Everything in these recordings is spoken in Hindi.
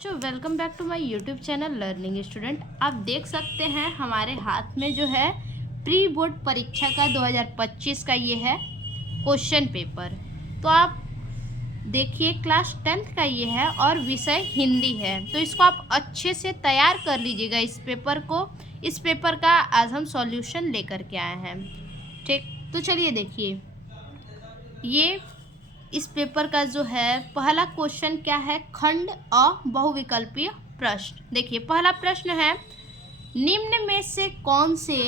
जो welcome back to my YouTube channel learning student. आप देख सकते हैं हमारे हाथ में जो है प्री बोर्ड परीक्षा का 2025 का ये है क्वेश्चन पेपर। तो आप देखिए क्लास 10th का ये है और विषय हिंदी है, तो इसको आप अच्छे से तैयार कर लीजिएगा इस पेपर को। इस पेपर का आज हम सॉल्यूशन लेकर के आए हैं। ठीक, तो चलिए देखिए ये इस पेपर का जो है पहला क्वेश्चन क्या है, खंड अ बहुविकल्पीय प्रश्न। देखिए पहला प्रश्न है, निम्न में से कौन से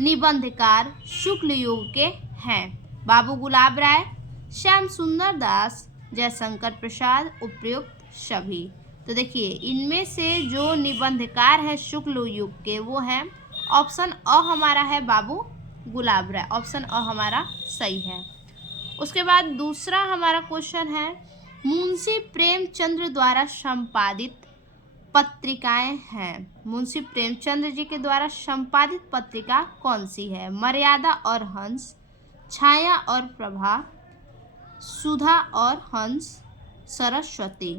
निबंधकार शुक्ल युग के हैं? बाबू गुलाब राय, श्याम सुंदर दास, जयशंकर प्रसाद, उपयुक्त सभी। तो देखिए इनमें से जो निबंधकार है शुक्ल युग के वो हैं, ऑप्शन अ हमारा है बाबू गुलाब राय, ऑप्शन अ हमारा सही है। उसके बाद दूसरा हमारा क्वेश्चन है, मुंशी प्रेमचंद्र द्वारा संपादित पत्रिकाएं हैं। मुंशी प्रेमचंद्र जी के द्वारा संपादित पत्रिका कौन सी है? मर्यादा और हंस, छाया और प्रभा, सुधा और हंस, सरस्वती।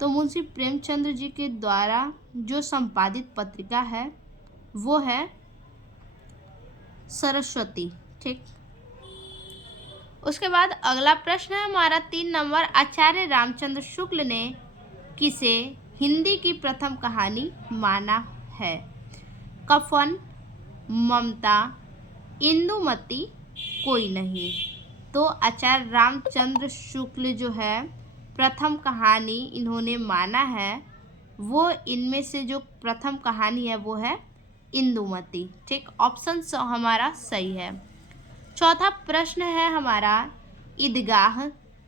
तो मुंशी प्रेमचंद्र जी के द्वारा जो संपादित पत्रिका है वो है सरस्वती। ठीक, उसके बाद अगला प्रश्न है हमारा 3 नंबर, आचार्य रामचंद्र शुक्ल ने किसे हिंदी की प्रथम कहानी माना है? कफन, ममता, इंदुमती, कोई नहीं। तो आचार्य रामचंद्र शुक्ल जो है प्रथम कहानी इन्होंने माना है, वो इनमें से जो प्रथम कहानी है वो है इंदुमती। ठीक, ऑप्शन हमारा सही है। चौथा प्रश्न है हमारा, ईदगाह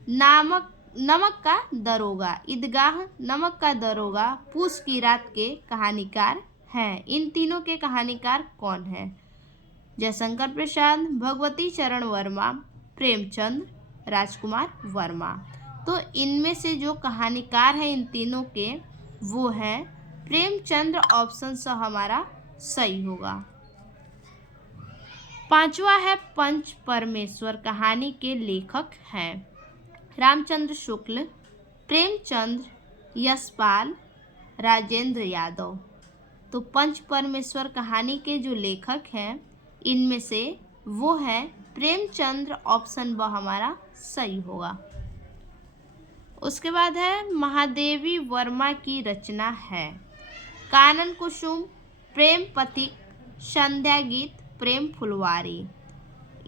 नमक का दरोगा, ईदगाह नमक का दरोगा, पूस की रात के कहानीकार हैं। इन तीनों के कहानीकार कौन हैं? जयशंकर प्रसाद, भगवती चरण वर्मा, प्रेमचंद, राजकुमार वर्मा। तो इनमें से जो कहानीकार हैं इन तीनों के वो हैं प्रेमचंद्र, ऑप्शन स हमारा सही होगा। पांचवा है, पंच परमेश्वर कहानी के लेखक हैं रामचंद्र शुक्ल, प्रेमचंद्र, यशपाल, राजेंद्र यादव। तो पंच परमेश्वर कहानी के जो लेखक हैं इनमें से वो है प्रेमचंद्र, ऑप्शन ब हमारा सही होगा। उसके बाद है, महादेवी वर्मा की रचना है कानन कुसुम, प्रेम पथिक, संध्या गीत, प्रेम फुलवारी।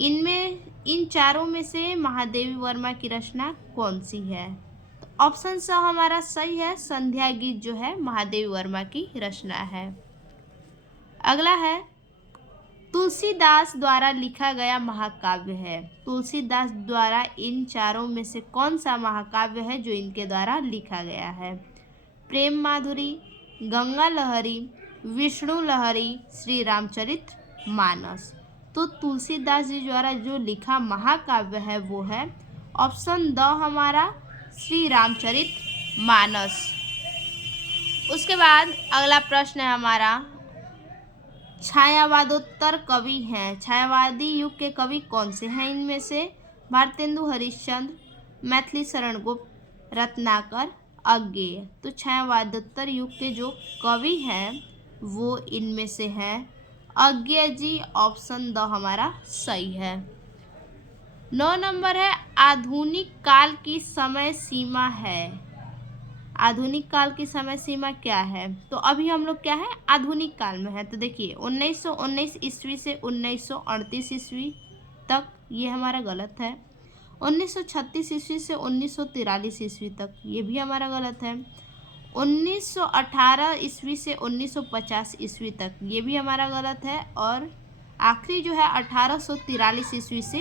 इन चारों में से महादेवी वर्मा की रचना कौन सी है? तो ऑप्शन स हमारा सही है, संध्या गीत जो है महादेवी वर्मा की रचना है। अगला है, तुलसीदास द्वारा लिखा गया महाकाव्य है। तुलसीदास द्वारा इन चारों में से कौन सा महाकाव्य है जो इनके द्वारा लिखा गया है? प्रेम माधुरी, गंगा लहरी, विष्णु लहरी, श्री रामचरित मानस। तो तुलसीदास जी द्वारा जो लिखा महाकाव्य है वो है ऑप्शन द हमारा श्री रामचरित मानस। उसके बाद अगला प्रश्न है हमारा, छायावादोत्तर कवि हैं, छायावादी युग के कवि कौन से हैं? इनमें से भारतेंदु हरिश्चंद्र, मैथिली शरण गुप्त, रत्नाकर, अज्ञेय। तो छायावादोत्तर युग के जो कवि हैं वो इनमें से हैं अज्ञेय जी, ऑप्शन द हमारा सही है। 9 नंबर है, आधुनिक काल की समय सीमा है। आधुनिक काल की समय सीमा क्या है? तो अभी हम लोग क्या है, आधुनिक काल में है। तो देखिए 1919 ईस्वी से 1938 ईस्वी तक, ये हमारा गलत है। 1936 ईस्वी से 1943 ईस्वी तक, ये भी हमारा गलत है। 1918 ईस्वी से 1950 ईस्वी तक, ये भी हमारा गलत है। और आखिरी जो है 1843 ईस्वी से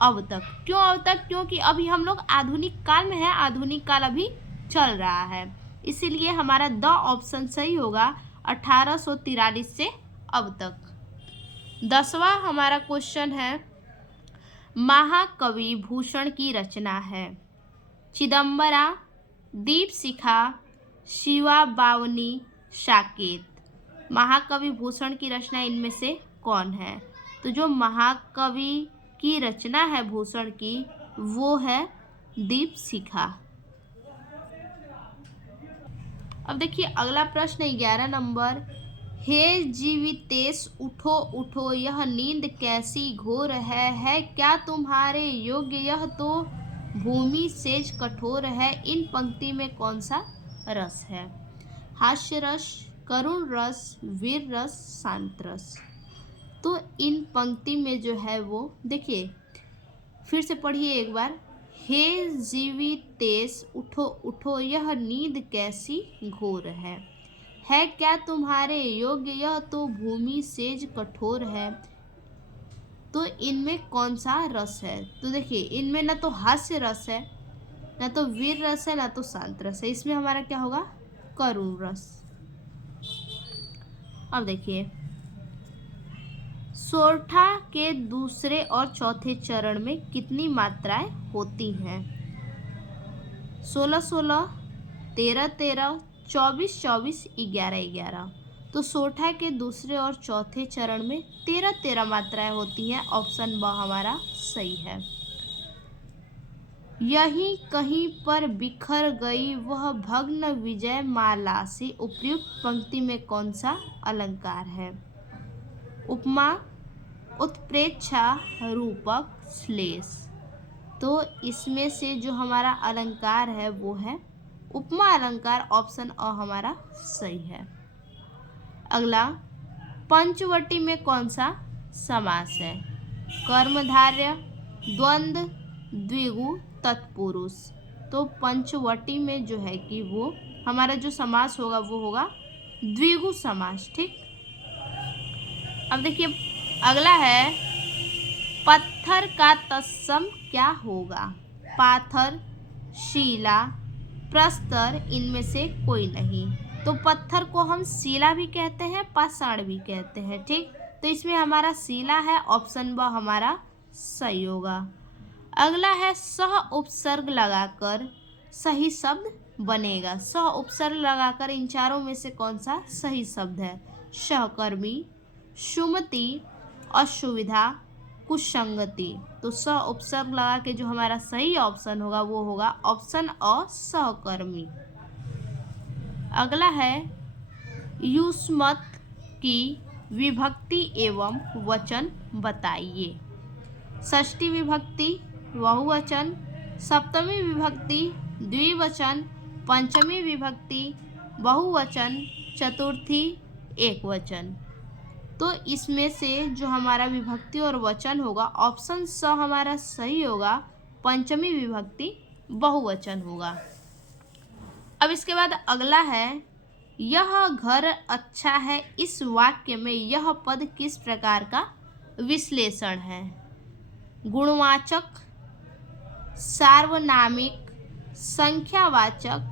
अब तक। क्यों अब तक? क्योंकि अभी हम लोग आधुनिक काल में है, आधुनिक काल अभी चल रहा है, इसीलिए हमारा द ऑप्शन सही होगा, 1843 से अब तक। 10वां हमारा क्वेश्चन है, महाकवि भूषण की रचना है चिदम्बरा, दीपशिखा, शिवा बावनी, साकेत। महाकवि भूषण की रचना इनमें से कौन है? तो जो महाकवि की रचना है भूषण की वो है दीपशिखा। अब देखिए अगला प्रश्न 11 नंबर। हे जीवितेश उठो उठो, यह नींद कैसी घोर है क्या तुम्हारे योग्य, यह तो भूमि सेज कठोर है। इन पंक्ति में कौन सा रस है? हास्य रस, करुण रस, वीर रस, शांत रस। तो इन पंक्ति में जो है वो देखिए, फिर से पढ़िए एक बार। हे जीवितेश उठो उठो, यह नींद कैसी घोर है क्या तुम्हारे योग्य, यह तो भूमि सेज कठोर है। तो इनमें कौन सा रस है? तो देखिए इनमें ना तो हास्य रस है, ना तो वीर रस है, ना तो शांत रस है। इसमें हमारा क्या होगा? करुण रस। अब देखिए सोरठा के दूसरे और चौथे चरण में कितनी मात्राएं होती हैं? 16-16, 13-13, 24-24, 11-11। तो सोरठा के दूसरे और चौथे चरण में 13-13 मात्राएं होती हैं। ऑप्शन ब हमारा सही है। यहीं कहीं पर बिखर गई वह भग्न विजय माला से, उपयुक्त पंक्ति में कौन सा अलंकार है? उपमा, उत्प्रेक्षा, रूपक, श्लेष। तो इसमें से जो हमारा अलंकार है वो है उपमा अलंकार। ऑप्शन अ हमारा सही है। अगला पंचवटी में कौन सा समास है? कर्मधारय, द्वंद्व, द्विगु, तत्पुरुष। तो पंचवटी में जो है कि वो हमारा जो समास होगा वो होगा द्विगु समास। ठीक। अब देखिए अगला है पत्थर का तत्सम क्या होगा? पाथर, शिला, प्रस्तर, इनमें से कोई नहीं। तो पत्थर को हम शिला भी कहते हैं, पाषाण भी कहते हैं। ठीक। तो इसमें हमारा शिला है। ऑप्शन ब हमारा सही होगा। अगला है सह उपसर्ग लगाकर सही शब्द बनेगा। सह उपसर्ग लगाकर इन चारों में से कौन सा सही शब्द है? सहकर्मी, सुमति, असुविधा, कुसंगति। तो स उपसर्ग लगा के जो हमारा सही ऑप्शन होगा वो होगा ऑप्शन अ सहकर्मी। अगला है युष्मत की विभक्ति एवं वचन बताइए। षष्ठी विभक्ति बहुवचन, सप्तमी विभक्ति द्विवचन, पंचमी विभक्ति बहुवचन, चतुर्थी एकवचन। तो इसमें से जो हमारा विभक्ति और वचन होगा ऑप्शन स हमारा सही होगा, पंचमी विभक्ति बहुवचन होगा। अब इसके बाद अगला है यह घर अच्छा है। इस वाक्य में यह पद किस प्रकार का विश्लेषण है? गुणवाचक, सार्वनामिक, संख्यावाचक,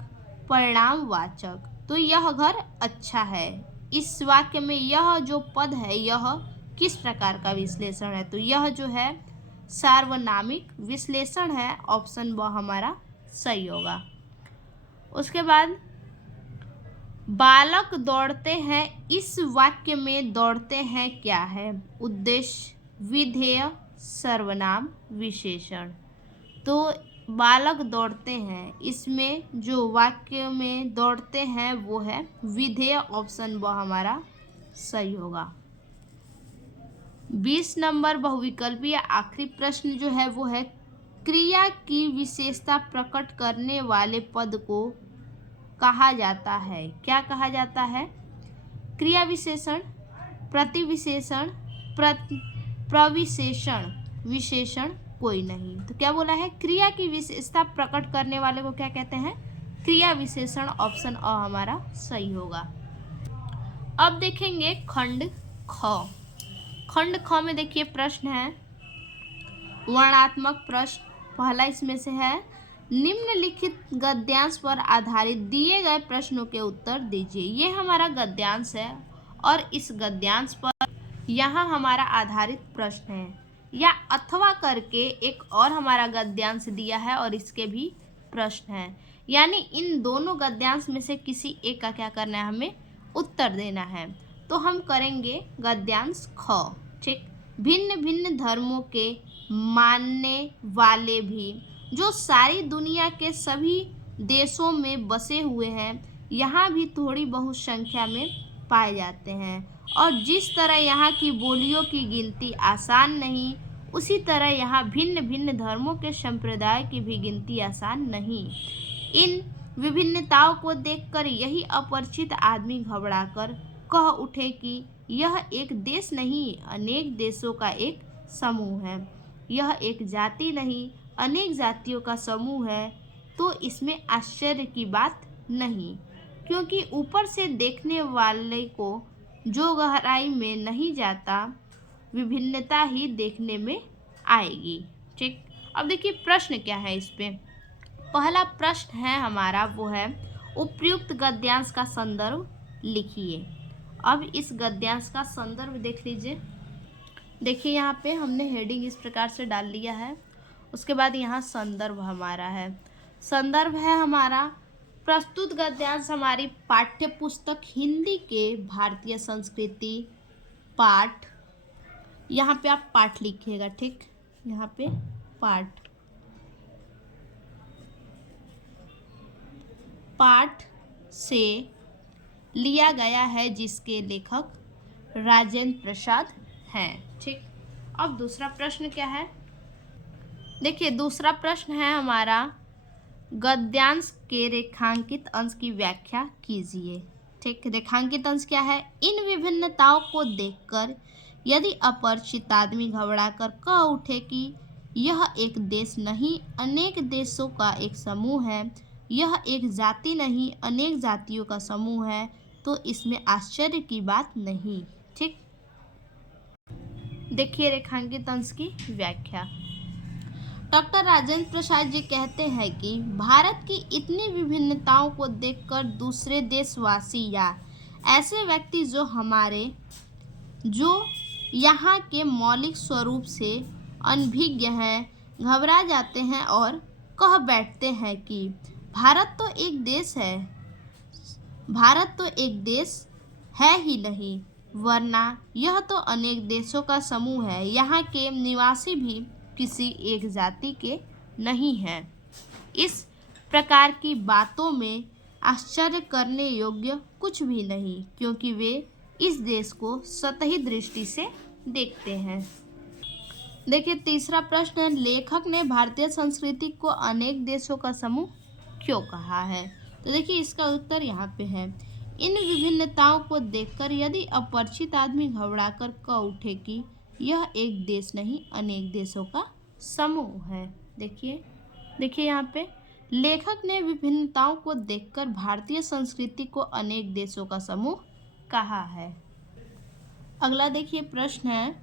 परिणामवाचक। तो यह घर अच्छा है, इस वाक्य में यह जो पद है यह किस प्रकार का विश्लेषण है? तो यह जो है सार्वनामिक विश्लेषण है। ऑप्शन ब हमारा सही होगा। उसके बाद बालक दौड़ते हैं। इस वाक्य में दौड़ते हैं क्या है? उद्देश्य, विधेय, सर्वनाम, विशेषण। तो बालक दौड़ते हैं, इसमें जो वाक्य में दौड़ते हैं वो है विधेय। ऑप्शन ब हमारा सही होगा। 20 नंबर बहुविकल्पीय आखिरी प्रश्न जो है वो है क्रिया की विशेषता प्रकट करने वाले पद को कहा जाता है? क्या कहा जाता है? क्रिया विशेषण, प्रतिविशेषण, प्रविशेषण, विशेषण कोई नहीं। तो क्या बोला है? क्रिया की विशेषता प्रकट करने वाले को क्या कहते हैं? क्रिया विशेषण। ऑप्शन अ हमारा सही होगा। अब देखेंगे खंड ख। खंड ख में देखिए प्रश्न है वर्णात्मक प्रश्न। पहला इसमें से है निम्नलिखित गद्यांश पर आधारित दिए गए प्रश्नों के उत्तर दीजिए। ये हमारा गद्यांश है और इस गद्यांश पर यहाँ हमारा आधारित प्रश्न है, या अथवा करके एक और हमारा गद्यांश दिया है और इसके भी प्रश्न हैं। यानी इन दोनों गद्यांश में से किसी एक का क्या करना है? हमें उत्तर देना है। तो हम करेंगे गद्यांश ख। ठीक। भिन्न भिन्न धर्मों के मानने वाले भी जो सारी दुनिया के सभी देशों में बसे हुए हैं, यहाँ भी थोड़ी बहुत संख्या में पाए जाते हैं। और जिस तरह यहाँ की बोलियों की गिनती आसान नहीं, उसी तरह यहाँ भिन्न भिन्न धर्मों के संप्रदाय की भी गिनती आसान नहीं। इन विभिन्नताओं को देखकर यही अपरिचित आदमी घबराकर कह उठे कि यह एक देश नहीं, अनेक देशों का एक समूह है। यह एक जाति नहीं, अनेक जातियों का समूह है। तो इसमें आश्चर्य की बात नहीं, क्योंकि ऊपर से देखने वाले को जो गहराई में नहीं जाता, विभिन्नता ही देखने में आएगी। ठीक, अब देखिए प्रश्न क्या है इस पे। पहला प्रश्न है हमारा, वो है उपयुक्त गद्यांश का संदर्भ लिखिए। अब इस गद्यांश का संदर्भ देख लीजिए। देखिए यहाँ पे हमने हेडिंग इस प्रकार से डाल लिया है। उसके बाद यहाँ संदर्भ हमारा है। संदर्भ है हमारा प्रस्तुत गद्यांश हमारी पाठ्य पुस्तक हिंदी के भारतीय संस्कृति पाठ, यहाँ पे आप पाठ लिखिएगा। ठीक, यहाँ पे पाठ से लिया गया है, जिसके लेखक राजेंद्र प्रसाद हैं। ठीक, अब दूसरा प्रश्न क्या है। देखिए दूसरा प्रश्न है हमारा, गद्यांश के रेखांकित अंश की व्याख्या कीजिए। ठीक, रेखांकित अंश क्या है। इन विभिन्नताओं को देखकर यदि अपरिचित आदमी घबराकर कह उठे कि यह एक देश नहीं, अनेक देशों का एक समूह है, यह एक जाति नहीं, अनेक जातियों का समूह है, तो इसमें आश्चर्य की बात नहीं। ठीक, देखिए रेखांकित अंश की व्याख्या। डॉक्टर राजेंद्र प्रसाद जी कहते हैं कि भारत की इतनी विभिन्नताओं को देखकर दूसरे देशवासी या ऐसे व्यक्ति जो यहाँ के मौलिक स्वरूप से अनभिज्ञ हैं, घबरा जाते हैं और कह बैठते हैं कि भारत तो एक देश है ही नहीं, वरना यह तो अनेक देशों का समूह है। यहाँ के निवासी भी किसी एक जाति के नहीं हैं। इस प्रकार की बातों में आश्चर्य करने योग्य कुछ भी नहीं, क्योंकि वे इस देश को सतही दृष्टि से देखते हैं। देखिए तीसरा प्रश्न है, लेखक ने भारतीय संस्कृति को अनेक देशों का समूह क्यों कहा है। तो देखिए इसका उत्तर यहाँ पे है। इन विभिन्नताओं को देखकर यदि अपरिचित आदमी घबराकर कह उठे कि यह एक देश नहीं, अनेक देशों का समूह है। देखिए यहाँ पे लेखक ने विभिन्नताओं को देखकर भारतीय संस्कृति को अनेक देशों का समूह कहा है। अगला देखिए प्रश्न है,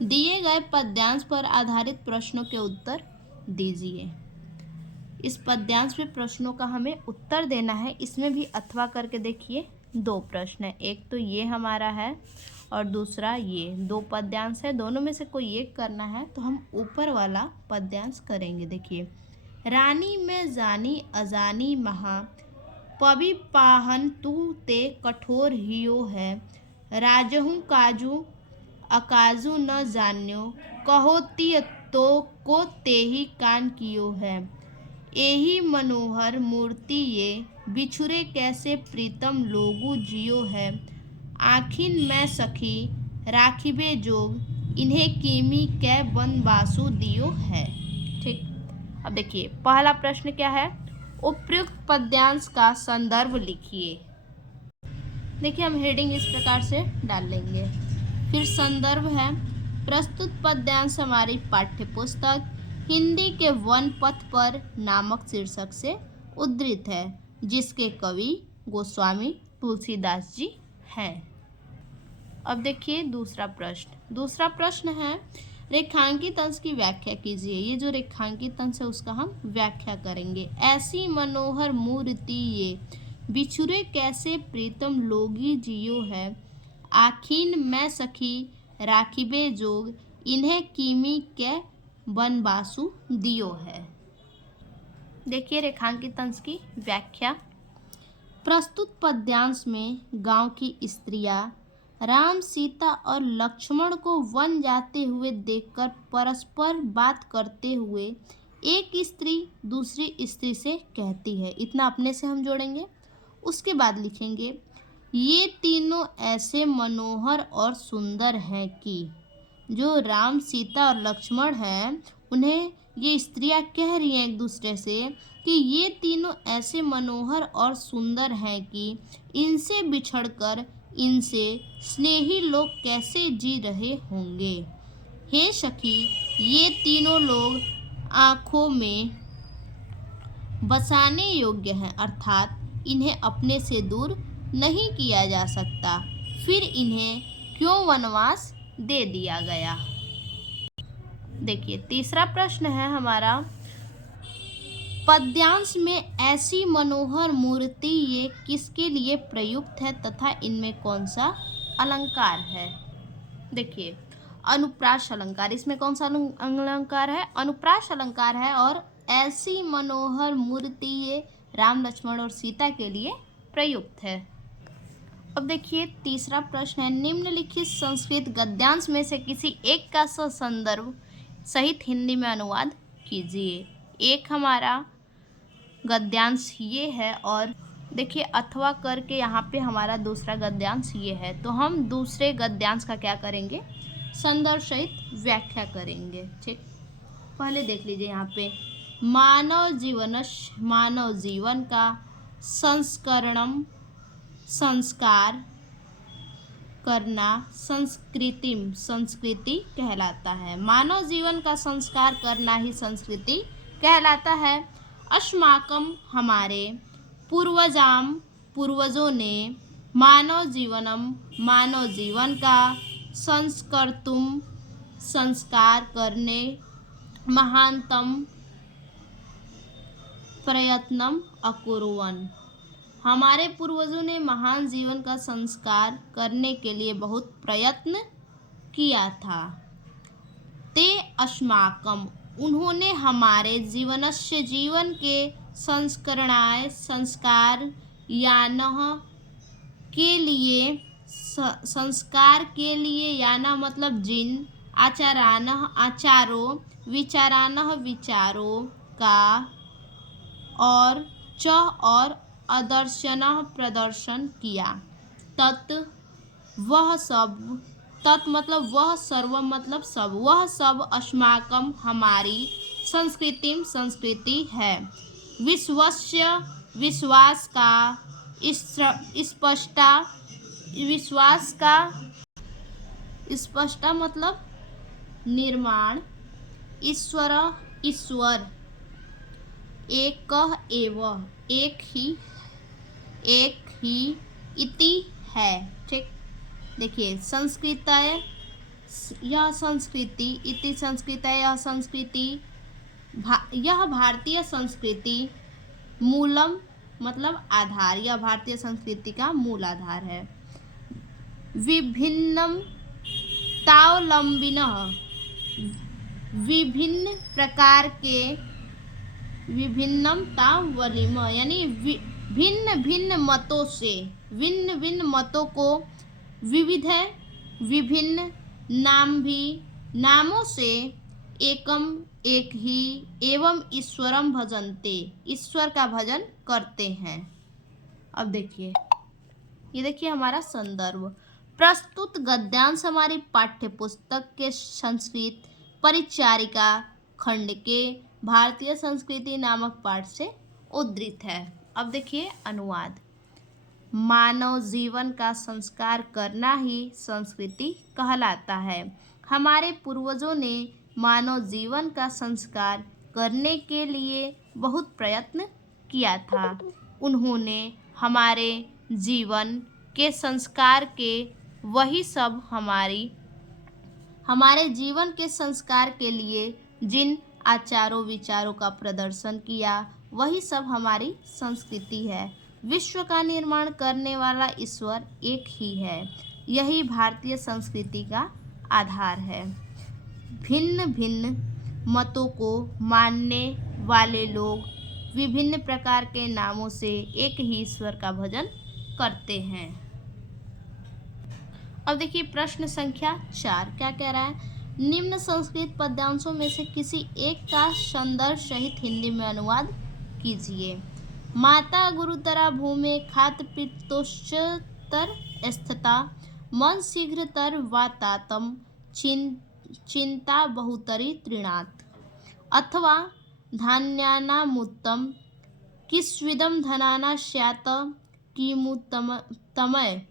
दिए गए पद्यांश पर आधारित प्रश्नों के उत्तर दीजिए। इस पद्यांश में प्रश्नों का हमें उत्तर देना है। इसमें भी अथवा करके देखिए दो प्रश्न है, एक तो ये हमारा है और दूसरा ये। दो पद्यांश है, दोनों में से कोई एक करना है, तो हम ऊपर वाला पद्यांश करेंगे। देखिए, रानी में जानी अजानी महा, पवि पाहन तू ते कठोर हियो है, राजहू काजू अकाजू न जान्यो, कहो तिय तो को तेहि कान कियो है, एही मनोहर मूर्ति ये, बिछुरे कैसे प्रीतम लोगु जियो है, आखिन मैं सखी राखिबे जोग, इन्हें कीमी कै बनवासु दियो है। ठीक, अब देखिए पहला प्रश्न क्या है, उपयुक्त पद्यांश का संदर्भ लिखिए। देखिए हम हेडिंग इस प्रकार से डाल लेंगे। फिर संदर्भ है, प्रस्तुत पद्यांश हमारी पाठ्य पुस्तक हिंदी के वन पथ पर नामक शीर्षक से उद्धृत है, जिसके कवि गोस्वामी तुलसीदास जी हैं। अब देखिए दूसरा प्रश्न है, रेखांकित अंश की व्याख्या कीजिए। ये जो रेखांकित अंश है उसका हम व्याख्या करेंगे। ऐसी मनोहर मूर्ति ये, बिछुरे कैसे प्रीतम लोगी जियो है, आखिन मैं सखी राखिबे जोग, इन्हें कीमी के बनवासु दियो है। देखिए रेखांकित अंश की व्याख्या। प्रस्तुत पद्यांश में गांव की स्त्रियां राम, सीता और लक्ष्मण को वन जाते हुए देखकर परस्पर बात करते हुए एक स्त्री दूसरी स्त्री से कहती है, इतना अपने से हम जोड़ेंगे, उसके बाद लिखेंगे ये तीनों ऐसे मनोहर और सुंदर हैं कि जो राम, सीता और लक्ष्मण हैं, उन्हें ये स्त्रियां कह रही हैं एक दूसरे से कि ये तीनों ऐसे मनोहर और सुंदर हैं कि इनसे बिछड़कर इनसे स्नेही लोग कैसे जी रहे होंगे। हे सखी, ये तीनों लोग आँखों में बसाने योग्य हैं, अर्थात इन्हें अपने से दूर नहीं किया जा सकता, फिर इन्हें क्यों वनवास दे दिया गया। देखिए तीसरा प्रश्न है हमारा, पद्यांश में ऐसी मनोहर मूर्ति ये किसके लिए प्रयुक्त है तथा इनमें कौन सा अलंकार है। देखिए अनुप्रास अलंकार, इसमें कौन सा अलंकार है, अनुप्रास अलंकार है, और ऐसी मनोहर मूर्ति ये राम, लक्ष्मण और सीता के लिए प्रयुक्त है। अब देखिए तीसरा प्रश्न है, निम्नलिखित संस्कृत गद्यांश में से किसी एक का संदर्भ सहित हिंदी में अनुवाद कीजिए। एक हमारा गद्यांश ये है, और देखिए अथवा करके यहाँ पे हमारा दूसरा गद्यांश ये है, तो हम दूसरे गद्यांश का क्या करेंगे, संदर्भ सहित व्याख्या करेंगे। ठीक, पहले देख लीजिए यहाँ पे, मानव जीवन का संस्करणम संस्कार करना संस्कृति कहलाता है। मानव जीवन का संस्कार करना ही संस्कृति कहलाता है। अस्माकम हमारे पूर्वजों ने मानव जीवन का संस्कर्तुम संस्कार करने महानतम प्रयत्नम अकुर्वन्, हमारे पूर्वजों ने महान जीवन का संस्कार करने के लिए बहुत प्रयत्न किया था। ते अस्माकम, उन्होंने हमारे जीवन के संस्करणाय संस्कार यानः के लिए, संस्कार के याना मतलब जिन, आचारों, विचारों का, और प्रदर्शन किया। तत् मतलब वह, सर्व मतलब सब, वह सब अस्माकम हमारी संस्कृति है। विश्वास का स्पष्टा मतलब निर्माण, ईश्वर एक एवं एक ही इति है। ठीक, देखिए संस्कृतय यह संस्कृति, इति संस्कृतय यह संस्कृति, यह भारतीय संस्कृति, मूलम मतलब आधार, यह भारतीय संस्कृति का मूल आधार है। विभिन्नम तावलंबिनः, विभिन्न प्रकार के, विभिन्नम तावलिम यानी भिन्न मतों से, भिन्न मतों को, विविध विभिन्न नामों से, एकम एक ही, एवं ईश्वरम भजन्ते, ईश्वर का भजन करते हैं। अब देखिए ये देखिए हमारा संदर्भ, प्रस्तुत गद्यांश हमारी पाठ्य पुस्तक के संस्कृत परिचारिका खंड के भारतीय संस्कृति नामक पाठ से उद्धृत है। अब देखिए अनुवाद, मानव जीवन का संस्कार करना ही संस्कृति कहलाता है। हमारे पूर्वजों ने मानव जीवन का संस्कार करने के लिए बहुत प्रयत्न किया था। उन्होंने हमारे जीवन के संस्कार के वही सब हमारे जीवन के संस्कार के लिए जिन आचारों विचारों का प्रदर्शन किया, वही सब हमारी संस्कृति है। विश्व का निर्माण करने वाला ईश्वर एक ही है, यही भारतीय संस्कृति का आधार है। भिन्न भिन्न मतों को मानने वाले लोग विभिन्न प्रकार के नामों से एक ही ईश्वर का भजन करते हैं। अब देखिए प्रश्न संख्या 4 क्या कह रहा है, निम्न संस्कृत पद्यांशों में से किसी एक का संदर्भ सहित हिंदी में अनुवाद कीजिए। माता गुरुतरा भूमे खात पित्तोश्चतर स्थिता मन शीघ्रतर वातातम चिंता बहुतरी तृणात्। अथवा धान्यानामुत्तम किस्विदं धनाना स्यात् किमुत्तमय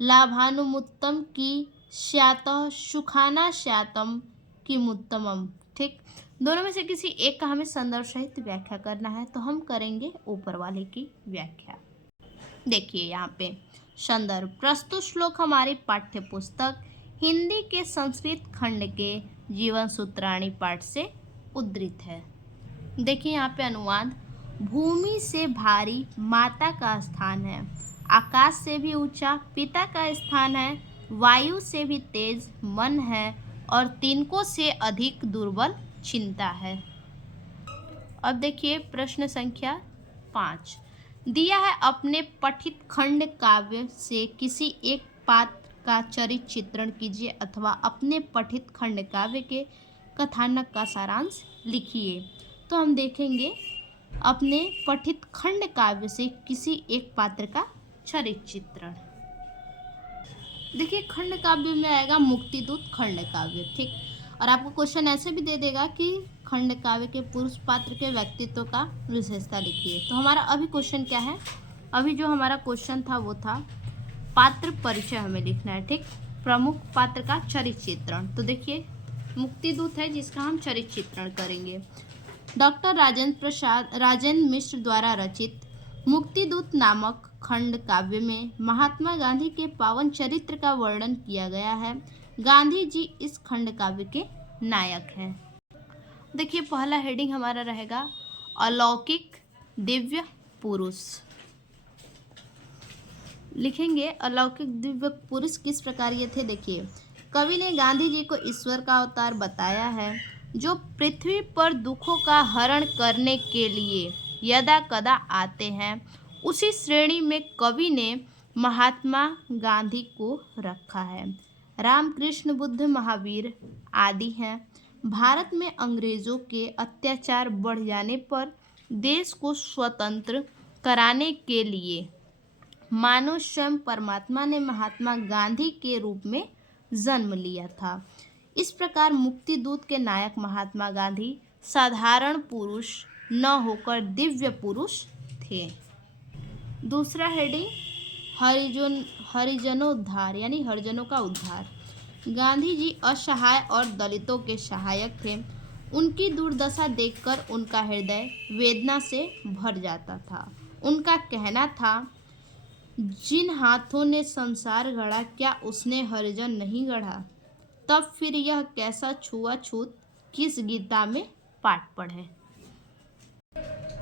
लाभानुमुत्तम की स्यात् सुखाना स्यातम किमुत्तमम। ठीक, दोनों में से किसी एक का हमें संदर्भ सहित व्याख्या करना है, तो हम करेंगे ऊपर वाले की व्याख्या। देखिए यहाँ पे संदर्भ, प्रस्तुत श्लोक हमारी पाठ्य पुस्तक हिंदी के संस्कृत खंड के जीवन सूत्राणी पाठ से उद्धृत है। देखिए यहाँ पे अनुवाद, भूमि से भारी माता का स्थान है, आकाश से भी ऊंचा पिता का स्थान है, वायु से भी तेज मन है और तिनकों से अधिक दुर्बल चिंता है। अब देखिए प्रश्न संख्या 5 दिया है, अपने पठित खंड काव्य से किसी एक पात्र का चरित्र चित्रण कीजिए अथवा अपने पठित खंड काव्य के कथानक का सारांश लिखिए। तो हम देखेंगे अपने पठित खंड काव्य से किसी एक पात्र का चरित्र चित्रण। देखिए खंड काव्य में आएगा मुक्तिदूत खंड काव्य। ठीक, और आपको क्वेश्चन ऐसे भी दे देगा कि खंड काव्य के पुरुष पात्र के व्यक्तित्व का विशेषता लिखिए। तो हमारा अभी क्वेश्चन क्या है, अभी जो हमारा क्वेश्चन था वो था पात्र परिचय हमें लिखना है। ठीक, प्रमुख पात्र का चरित्र चित्रण। तो देखिए मुक्तिदूत है जिसका हम चरित्र चित्रण करेंगे। डॉक्टर राजेंद्र मिश्र द्वारा रचित मुक्तिदूत नामक खंड काव्य में महात्मा गांधी के पावन चरित्र का वर्णन किया गया है। गांधी जी इस खंड काव्य के नायक हैं। देखिए पहला हेडिंग हमारा रहेगा अलौकिक दिव्य पुरुष। लिखेंगे अलौकिक दिव्य पुरुष किस प्रकार ये थे। देखिए कवि ने गांधी जी को ईश्वर का अवतार बताया है जो पृथ्वी पर दुखों का हरण करने के लिए यदा कदा आते हैं। उसी श्रेणी में कवि ने महात्मा गांधी को रखा है। रामकृष्ण बुद्ध महावीर आदि हैं। भारत में अंग्रेजों के अत्याचार बढ़ जाने पर देश को स्वतंत्र कराने के लिए मानो स्वयं परमात्मा ने महात्मा गांधी के रूप में जन्म लिया था। इस प्रकार मुक्तिदूत के नायक महात्मा गांधी साधारण पुरुष न होकर दिव्य पुरुष थे। दूसरा हेडिंग हरिजनोद्धार यानी हरिजनों का उद्धार। गांधी जी असहाय और दलितों के सहायक थे। उनकी दुर्दशा देखकर उनका हृदय वेदना से भर जाता था। उनका कहना था, जिन हाथों ने संसार गढ़ा क्या उसने हरिजन नहीं गढ़ा। तब फिर यह कैसा छुआछूत किस गीता में पाठ पढ़े।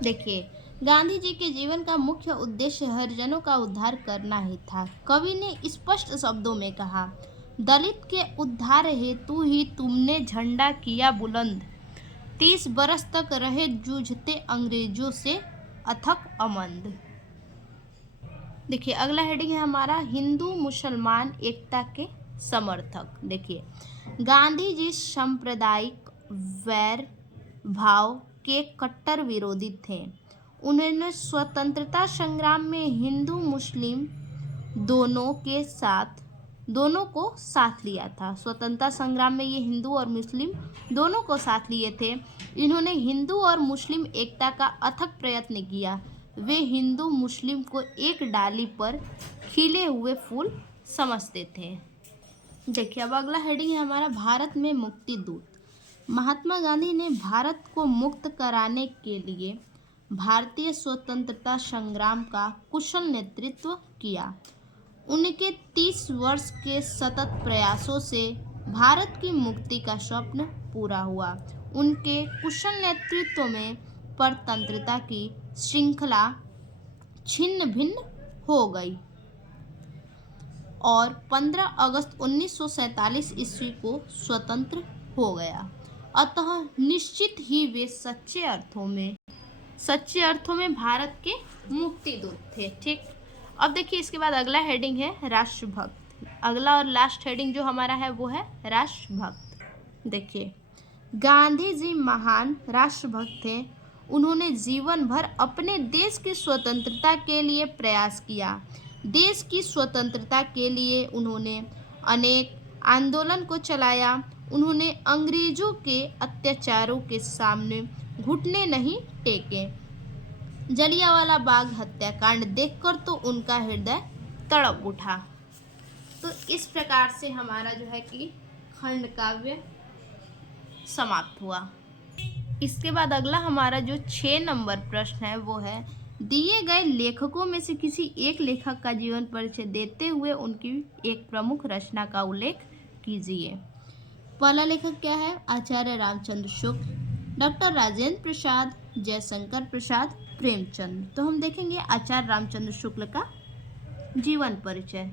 देखिए गांधी जी के जीवन का मुख्य उद्देश्य हरिजनों का उद्धार करना ही था। कवि ने स्पष्ट शब्दों में कहा, दलित के उद्धार हेतु ही तुमने झंडा किया बुलंद। 30 बरस तक रहे जूझते अंग्रेजों से अथक अमंद। देखिए अगला हेडिंग है हमारा हिंदू मुसलमान एकता के समर्थक। देखिए गांधी जी सांप्रदायिक वैर भाव के कट्टर विरोधी थे। उन्होंने स्वतंत्रता संग्राम में हिंदू मुस्लिम दोनों को साथ लिया था। स्वतंत्रता संग्राम में ये हिंदू और मुस्लिम दोनों को साथ लिए थे। इन्होंने हिंदू और मुस्लिम एकता का अथक प्रयत्न किया। वे हिंदू मुस्लिम को एक डाली पर खिले हुए फूल समझते थे। देखिए अब अगला हेडिंग है हमारा भारत में मुक्तिदूत। महात्मा गांधी ने भारत को मुक्त कराने के लिए भारतीय स्वतंत्रता संग्राम का कुशल नेतृत्व किया। उनके 30 वर्ष के सतत प्रयासों से भारत की मुक्ति का स्वप्न पूरा हुआ। उनके कुशल नेतृत्व में परतंत्रता की श्रृंखला छिन्न भिन्न हो गई और 15 अगस्त 1947 ईस्वी को स्वतंत्र हो गया। अतः निश्चित ही वे सच्चे अर्थों में भारत के मुक्तिदूत थे। ठीक, अब देखिए इसके बाद अगला हेडिंग है राष्ट्रभक्त। अगला और लास्ट हेडिंग जो हमारा है वो है राष्ट्रभक्त। देखिए गांधी जी महान राष्ट्रभक्त थे। उन्होंने जीवन भर अपने देश की स्वतंत्रता के लिए प्रयास किया। देश की स्वतंत्रता के लिए उन्होंने अनेक आंदोलन को चलाया। उन्होंने अंग्रेजों के अत्याचारों के सामने घुटने नहीं टेके। जलियांवाला बाग हत्याकांड देखकर तो उनका हृदय तड़प उठा। तो इस प्रकार से हमारा जो है कि खंड काव्य समाप्त हुआ। इसके बाद अगला हमारा जो 6 नंबर प्रश्न है वो है, दिए गए लेखकों में से किसी एक लेखक का जीवन परिचय देते हुए उनकी एक प्रमुख रचना का उल्लेख कीजिए। पहला लेखक क्या है? आचार्य रामचंद्र शुक्ल, डॉक्टर राजेंद्र प्रसाद, जयशंकर प्रसाद, प्रेमचंद। तो हम देखेंगे आचार्य रामचंद्र शुक्ल का जीवन परिचय।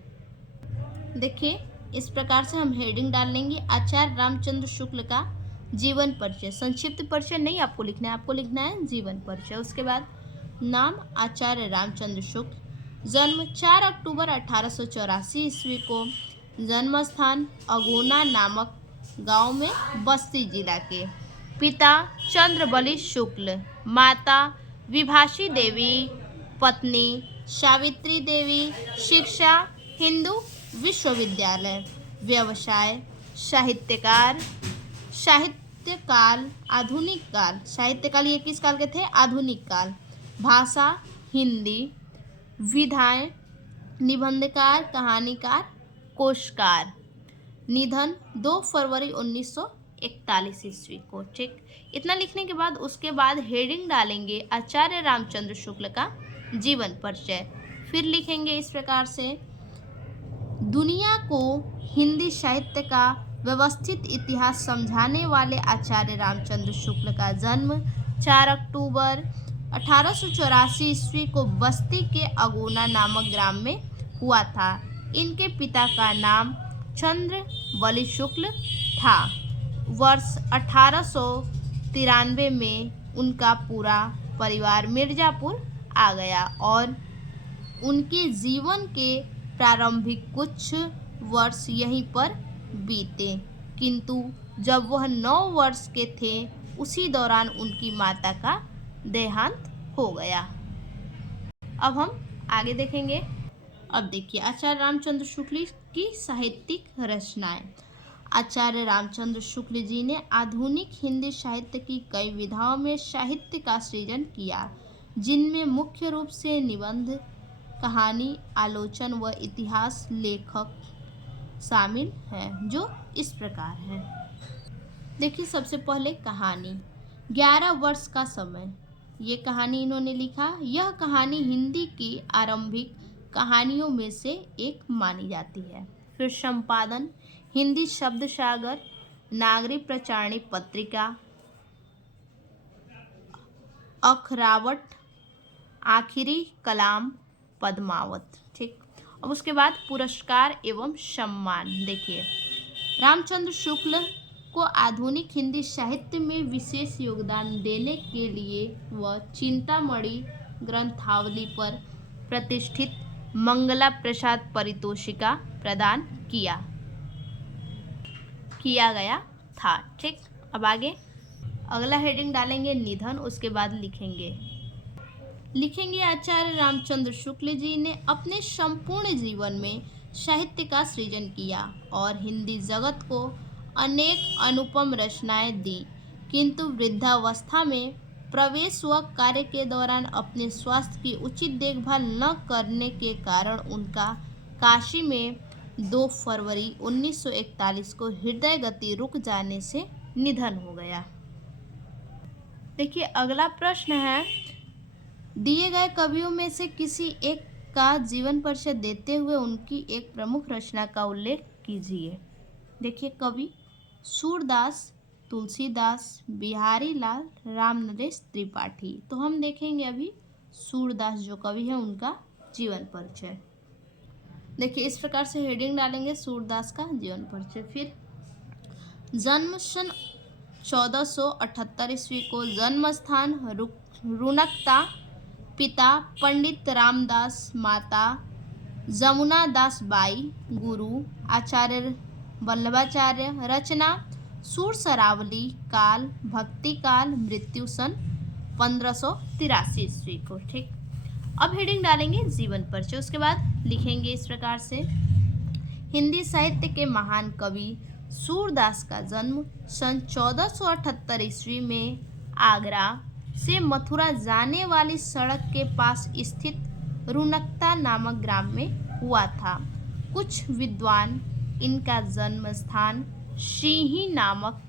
देखिए इस प्रकार से हम हेडिंग डाल लेंगे, आचार्य रामचंद्र शुक्ल का जीवन परिचय। संक्षिप्त परिचय नहीं आपको लिखना है, आपको लिखना है जीवन परिचय। उसके बाद नाम आचार्य रामचंद्र शुक्ल, जन्म 4 अक्टूबर 1884 ईस्वी को, जन्म स्थान अगोना नामक गांव में, बस्ती जिला के। पिता चंद्रबली शुक्ल, माता विभाषी देवी, पत्नी सावित्री देवी। शिक्षा हिंदू विश्वविद्यालय। व्यवसाय साहित्यकार, साहित्यकाल आधुनिक काल। साहित्यकाल ये किस काल के थे? आधुनिक काल। भाषा हिंदी। विधाएं निबंधकार, कहानीकार, कोशकार। निधन 2 फरवरी 1941 ईस्वी को। ठीक, इतना लिखने के बाद उसके बाद हेडिंग डालेंगे आचार्य रामचंद्र शुक्ल का जीवन परिचय। फिर लिखेंगे इस प्रकार से, दुनिया को हिंदी साहित्य का व्यवस्थित इतिहास समझाने वाले आचार्य रामचंद्र शुक्ल का जन्म 4 अक्टूबर 1884 ईस्वी को बस्ती के अगोना नामक ग्राम में हुआ था। इनके पिता का नाम चंद्रबली शुक्ल था। वर्ष 1893 में उनका पूरा परिवार मिर्जापुर आ गया और उनके जीवन के प्रारंभिक कुछ वर्ष यहीं पर बीते, किंतु जब वह 9 वर्ष के थे उसी दौरान उनकी माता का देहांत हो गया। अब हम आगे देखेंगे। अब देखिए आचार्य रामचंद्र शुक्ल की साहित्यिक रचनाएं। आचार्य रामचंद्र शुक्ल जी ने आधुनिक हिंदी साहित्य की कई विधाओं में साहित्य का सृजन किया, जिनमें मुख्य रूप से निबंध, कहानी, आलोचन व इतिहास लेखक शामिल हैं, जो इस प्रकार है। देखिए सबसे पहले कहानी। 11 वर्ष का समय, ये कहानी इन्होंने लिखा। यह कहानी हिंदी की आरंभिक कहानियों में से एक मानी जाती है। फिर संपादन हिंदी शब्द सागर, नागरिक प्रचारणी पत्रिका, अखरावट, आखिरी कलाम, पद्मावत। ठीक, अब उसके बाद पुरस्कार एवं सम्मान। देखिए रामचंद्र शुक्ल को आधुनिक हिंदी साहित्य में विशेष योगदान देने के लिए वह चिंतामणि ग्रंथावली पर प्रतिष्ठित मंगला प्रसाद पारितोषिका प्रदान किया गया था। ठीक, अब आगे अगला हेडिंग डालेंगे निधन। उसके बाद लिखेंगे आचार्य रामचंद्र शुक्ल जी ने अपने संपूर्ण जीवन में साहित्य का सृजन किया और हिंदी जगत को अनेक अनुपम रचनाएं दी, किंतु वृद्धावस्था में प्रवेश व कार्य के दौरान अपने स्वास्थ्य की उचित देखभाल न करने के कारण उनका काशी में 2 फरवरी 1941 को हृदय गति रुक जाने से निधन हो गया। देखिए अगला प्रश्न है, दिए गए कवियों में से किसी एक का जीवन परिचय देते हुए उनकी एक प्रमुख रचना का उल्लेख कीजिए। देखिए कवि सूरदास, तुलसीदास, बिहारी लाल, रामनरेश त्रिपाठी। तो हम देखेंगे अभी सूरदास जो कवि है उनका जीवन परिचय। देखिए इस प्रकार से हेडिंग डालेंगे सूरदास का जीवन परिचय। फिर जन्म सन 1478 ईस्वी को, जन्म स्थान रुनकता, पिता पंडित रामदास, माता जमुना दास बाई, गुरु आचार्य वल्लभाचार्य। रचना सुर सरावली, काल भक्ति काल, मृत्यु सन 1583 ईस्वी को। ठीक, अब हेडिंग डालेंगे जीवन परिचय। उसके बाद लिखेंगे इस प्रकार से, हिंदी साहित्य के महान कवि सूरदास का जन्म सन 1478 ईस्वी में आगरा से मथुरा जाने वाली सड़क के पास स्थित रुनकता नामक ग्राम में हुआ था। कुछ विद्वान इनका जन्म स्थान सिंही नामक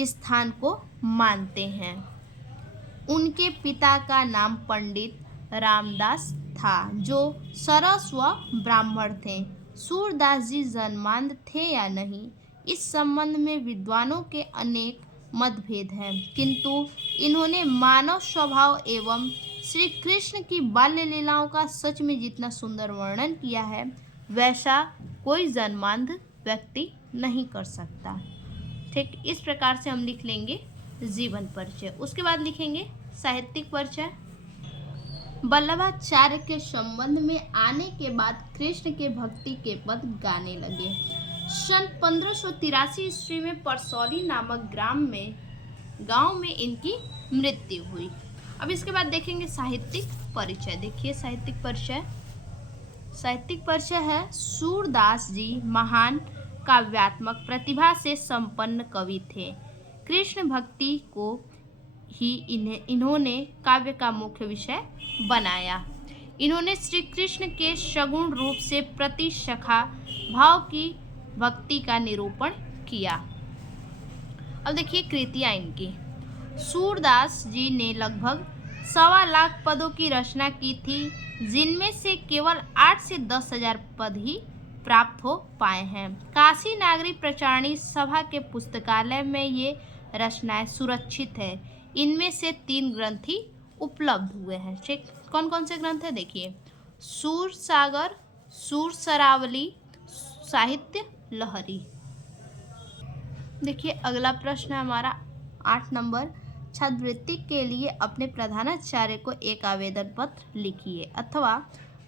स्थान को मानते हैं। उनके पिता का नाम पंडित रामदास था, जो सरस व ब्राह्मण थे। सूरदास जी जन्मांध थे या नहीं, इस संबंध में विद्वानों के अनेक मतभेद हैं, किंतु इन्होंने मानव स्वभाव एवं श्री कृष्ण की बाल्य लीलाओं का सच में जितना सुंदर वर्णन किया है, वैसा कोई जन्मांध व्यक्ति नहीं कर सकता। ठीक, इस प्रकार से हम लिख लेंगे जीवन परिचय। उसके बाद लिखेंगे साहित्यिक परिचय। वल्लभाचार्य के संबंध में आने के बाद कृष्ण के भक्ति के पद गाने लगे। सन 1583 ईस्वी में परसौली नामक गांव में इनकी मृत्यु हुई। अब इसके बाद देखेंगे साहित्यिक परिचय। देखिए साहित्यिक परिचय है, सूरदास जी महान काव्यात्मक प्रतिभा से संपन्न कवि थे। कृष्ण भक्ति को ही इन्होंने काव्य का मुख्य विषय बनाया। इन्होंने श्री कृष्ण के सगुण रूप से प्रति सखा भाव की भक्ति का निरूपण किया। अब देखिए कृतियां इनकी। सूरदास जी ने लगभग 1.25 लाख पदों की रचना की थी, जिनमें से केवल 8 से 10,000 पद ही प्राप्त हो पाए हैं। काशी नागरी प्रचारणी सभा के पुस्तकालय में ये रचनाएं सुरक्षित है। इनमें से 3 ग्रंथ ही उपलब्ध हुए हैं। ठीक, कौन कौन से ग्रंथ है देखिए, सूर सागर, सूर सरावली, साहित्य लहरी। देखिए अगला प्रश्न है हमारा 8 नंबर, छात्रवृत्ति के लिए अपने प्रधानाचार्य को एक आवेदन पत्र लिखिए अथवा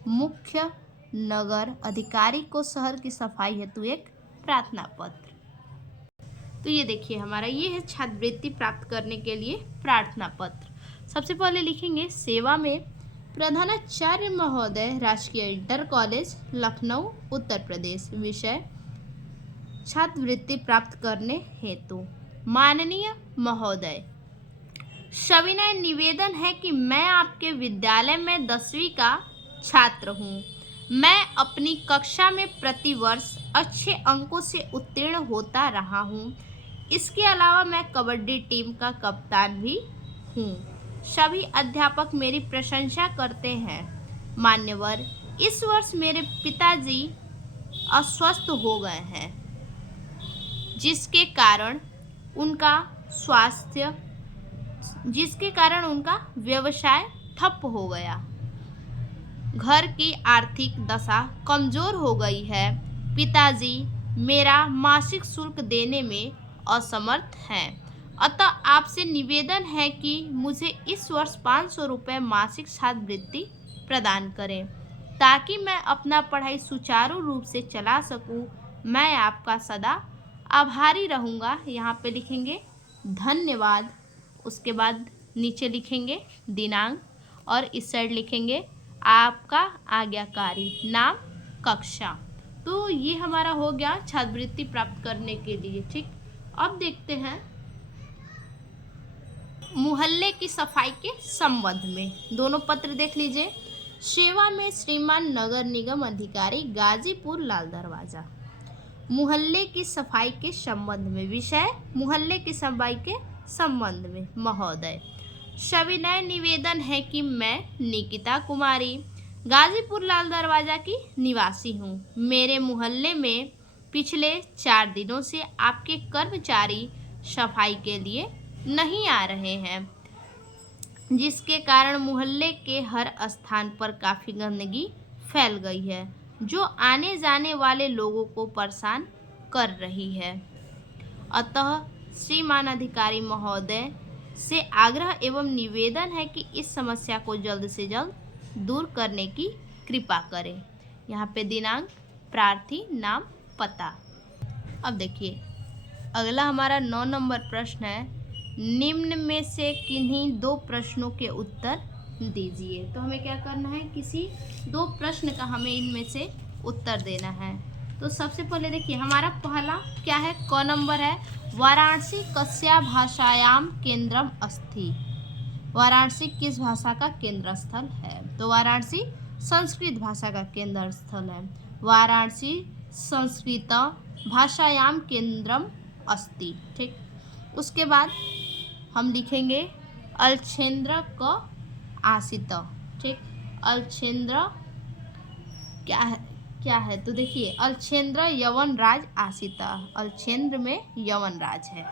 मुख्य नगर अधिकारी को शहर की सफाई हेतु एक प्रार्थना पत्र। तो ये देखिए हमारा ये है छात्रवृत्ति प्राप्त करने के लिए प्रार्थना पत्र। सबसे पहले लिखेंगे सेवा में प्रधानाचार्य महोदय, राजकीय इंटर कॉलेज लखनऊ उत्तर प्रदेश। विषय छात्रवृत्ति प्राप्त करने हेतु। माननीय महोदय, सविनय निवेदन है कि मैं आपके विद्यालय में 10वीं का छात्र हूँ। मैं अपनी कक्षा में प्रतिवर्ष अच्छे अंकों से उत्तीर्ण होता रहा हूँ। इसके अलावा मैं कबड्डी टीम का कप्तान भी हूँ। सभी अध्यापक मेरी प्रशंसा करते हैं। मान्यवर, इस वर्ष मेरे पिताजी अस्वस्थ हो गए हैं, जिसके कारण उनका व्यवसाय ठप हो गया। घर की आर्थिक दशा कमजोर हो गई है। पिताजी मेरा मासिक शुल्क देने में असमर्थ हैं। अतः आपसे निवेदन है कि मुझे इस वर्ष 500 रुपये मासिक छात्रवृत्ति प्रदान करें, ताकि मैं अपना पढ़ाई सुचारू रूप से चला सकूं। मैं आपका सदा आभारी रहूँगा। यहाँ पे लिखेंगे धन्यवाद। उसके बाद नीचे लिखेंगे दिनांक और इस साइड लिखेंगे आपका आज्ञाकारी, नाम, कक्षा। तो ये हमारा हो गया छात्रवृत्ति प्राप्त करने के लिए। ठीक, अब देखते हैं मुहल्ले की सफाई के संबंध में। दोनों पत्र देख लीजिए। सेवा में श्रीमान नगर निगम अधिकारी, गाजीपुर लाल दरवाजा। मुहल्ले की सफाई के संबंध में। विषय मुहल्ले की सफाई के संबंध में। महोदय, सविनय निवेदन है कि मैं निकिता कुमारी गाजीपुर लाल दरवाजा की निवासी हूँ। मेरे मोहल्ले में पिछले 4 दिनों से आपके कर्मचारी सफाई के लिए नहीं आ रहे हैं, जिसके कारण मोहल्ले के हर स्थान पर काफ़ी गंदगी फैल गई है, जो आने जाने वाले लोगों को परेशान कर रही है। अतः श्रीमान अधिकारी महोदय से आग्रह एवं निवेदन है कि इस समस्या को जल्द से जल्द दूर करने की कृपा करें। यहाँ पे दिनांक, प्रार्थी, नाम, पता। अब देखिए अगला हमारा 9 नंबर प्रश्न है, निम्न में से किन्हीं दो प्रश्नों के उत्तर दीजिए। तो हमें क्या करना है, किसी दो प्रश्न का हमें इनमें से उत्तर देना है। तो सबसे पहले देखिए हमारा पहला क्या है, क नंबर है, वाराणसी कस्या भाषायाम केंद्रम अस्ति। वाराणसी किस भाषा का केंद्र स्थल है? तो वाराणसी संस्कृत भाषा का केंद्र स्थल है। वाराणसी संस्कृत भाषायाम केंद्रम अस्ति। ठीक, उसके बाद हम लिखेंगे अलछेंद्र क आसित। ठीक, अलछेंद्र क्या है तो देखिए अलछेंद्र यवन राज आसित। अलछेंद्र में यवन राज है।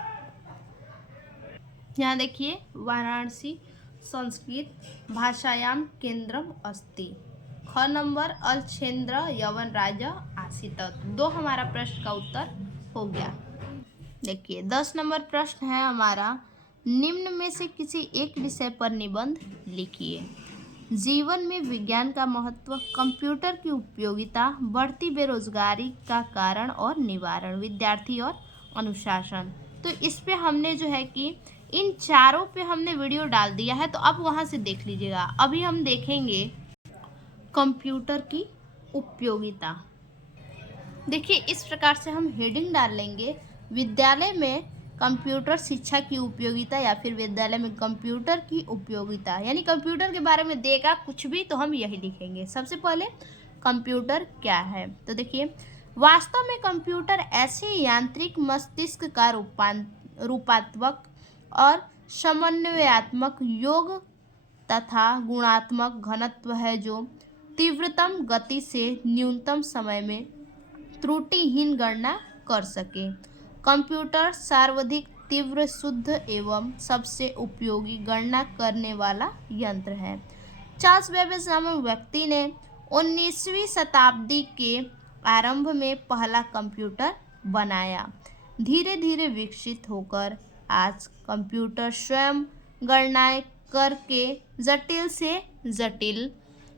यहाँ देखिए वाराणसी संस्कृत भाषायाम केंद्रम अस्ति। ख नंबर अलछेंद्र यवन राज आसित। दो हमारा प्रश्न का उत्तर हो गया। देखिए 10 नंबर प्रश्न है हमारा, निम्न में से किसी एक विषय पर निबंध लिखिए। जीवन में विज्ञान का महत्व, कंप्यूटर की उपयोगिता, बढ़ती बेरोजगारी का कारण और निवारण, विद्यार्थी और अनुशासन। तो इस पे हमने जो है कि इन चारों पे हमने वीडियो डाल दिया है, तो अब वहाँ से देख लीजिएगा। अभी हम देखेंगे कंप्यूटर की उपयोगिता। देखिए इस प्रकार से हम हेडिंग डाल लेंगे, विद्यालय में कंप्यूटर शिक्षा की उपयोगिता, या फिर विद्यालय में कंप्यूटर की उपयोगिता, यानी कंप्यूटर के बारे में देगा कुछ भी तो हम यही लिखेंगे। सबसे पहले कंप्यूटर क्या है, तो देखिए वास्तव में कंप्यूटर ऐसे यांत्रिक मस्तिष्क का रूपात्मक और समन्वयात्मक योग तथा गुणात्मक घनत्व है, जो तीव्रतम गति से न्यूनतम समय में त्रुटिहीन गणना कर सके। कंप्यूटर सर्वाधिक तीव्र, शुद्ध एवं सबसे उपयोगी गणना करने वाला यंत्र है। चार्ल्स बेबेज नामक व्यक्ति ने 19वीं शताब्दी के आरंभ में पहला कंप्यूटर बनाया। धीरे धीरे विकसित होकर आज कंप्यूटर स्वयं गणनाएं करके जटिल से जटिल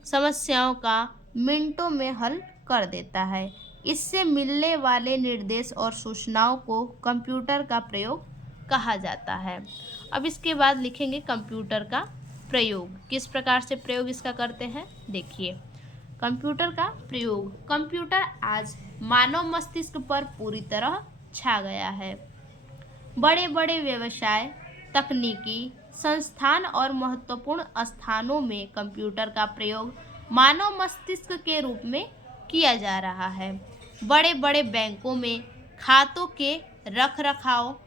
समस्याओं का मिनटों में हल कर देता है। इससे मिलने वाले निर्देश और सूचनाओं को कंप्यूटर का प्रयोग कहा जाता है। अब इसके बाद लिखेंगे कंप्यूटर का प्रयोग, किस प्रकार से प्रयोग इसका करते हैं। देखिए कंप्यूटर का प्रयोग, कंप्यूटर आज मानव मस्तिष्क पर पूरी तरह छा गया है। बड़े बड़े व्यवसाय, तकनीकी संस्थान और महत्वपूर्ण स्थानों में कंप्यूटर का प्रयोग मानव मस्तिष्क के रूप में किया जा रहा है। बड़े बड़े बैंकों में खातों के रख रखाव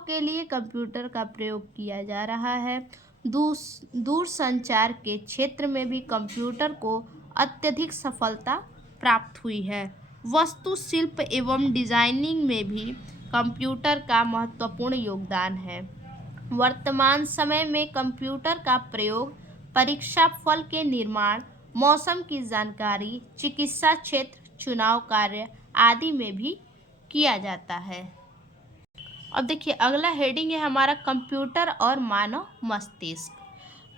के लिए कंप्यूटर का प्रयोग किया जा रहा है। दूर संचार के क्षेत्र में भी कंप्यूटर को अत्यधिक सफलता प्राप्त हुई है। वास्तुशिल्प एवं डिजाइनिंग में भी कंप्यूटर का महत्वपूर्ण योगदान है। वर्तमान समय में कंप्यूटर का प्रयोग परीक्षा फल के निर्माण, मौसम की जानकारी, चिकित्सा क्षेत्र, चुनाव कार्य आदि में भी किया जाता है। अब देखिए अगला हेडिंग है हमारा कंप्यूटर और मानव मस्तिष्क।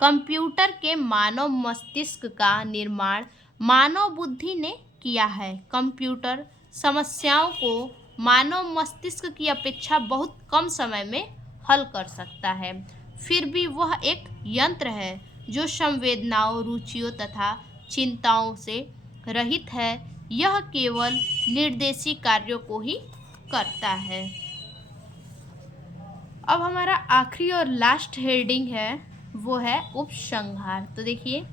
कंप्यूटर के मानव मस्तिष्क का निर्माण मानव बुद्धि ने किया है। कंप्यूटर समस्याओं को मानव मस्तिष्क की अपेक्षा बहुत कम समय में हल कर सकता है। फिर भी वह एक यंत्र है जो संवेदनाओं, रुचियों तथा चिंताओं से रहित है। यह केवल निर्देशी कार्यों को ही करता है। अब हमारा आखिरी और लास्ट हेडिंग है वो है उपसंहार। तो देखिए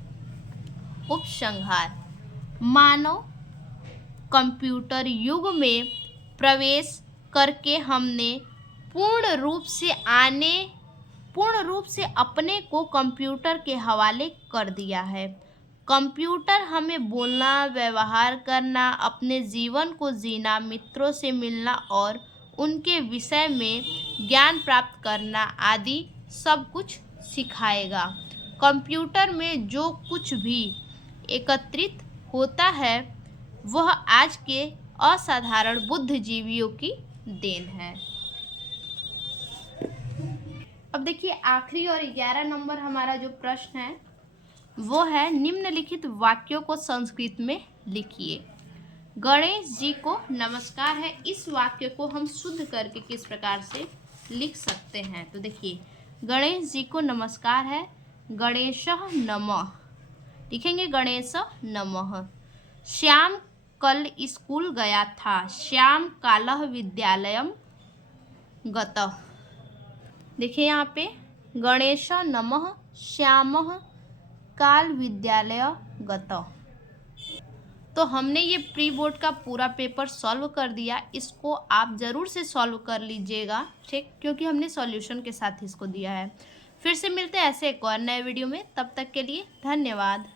उपसंहार, मानव कंप्यूटर युग में प्रवेश करके हमने पूर्ण रूप से अपने को कंप्यूटर के हवाले कर दिया है। कंप्यूटर हमें बोलना, व्यवहार करना, अपने जीवन को जीना, मित्रों से मिलना और उनके विषय में ज्ञान प्राप्त करना आदि सब कुछ सिखाएगा। कंप्यूटर में जो कुछ भी एकत्रित होता है वह आज के असाधारण बुद्धिजीवियों की देन है। अब देखिए आखिरी और 11 नंबर हमारा जो प्रश्न है वो है, निम्नलिखित वाक्यों को संस्कृत में लिखिए। गणेश जी को नमस्कार है। इस वाक्य को हम शुद्ध करके किस प्रकार से लिख सकते हैं? तो देखिए, गणेश जी को नमस्कार है, गणेशः नमः लिखेंगे, गणेश नमः। श्याम कल स्कूल गया था, श्याम कालः विद्यालयम गतः। देखिए यहाँ पे गणेश नमः श्यामः काल विद्यालय गतः। तो हमने ये प्री बोर्ड का पूरा पेपर सॉल्व कर दिया। इसको आप ज़रूर से सॉल्व कर लीजिएगा, ठीक, क्योंकि हमने सॉल्यूशन के साथ इसको दिया है। फिर से मिलते हैं ऐसे एक और नए वीडियो में, तब तक के लिए धन्यवाद।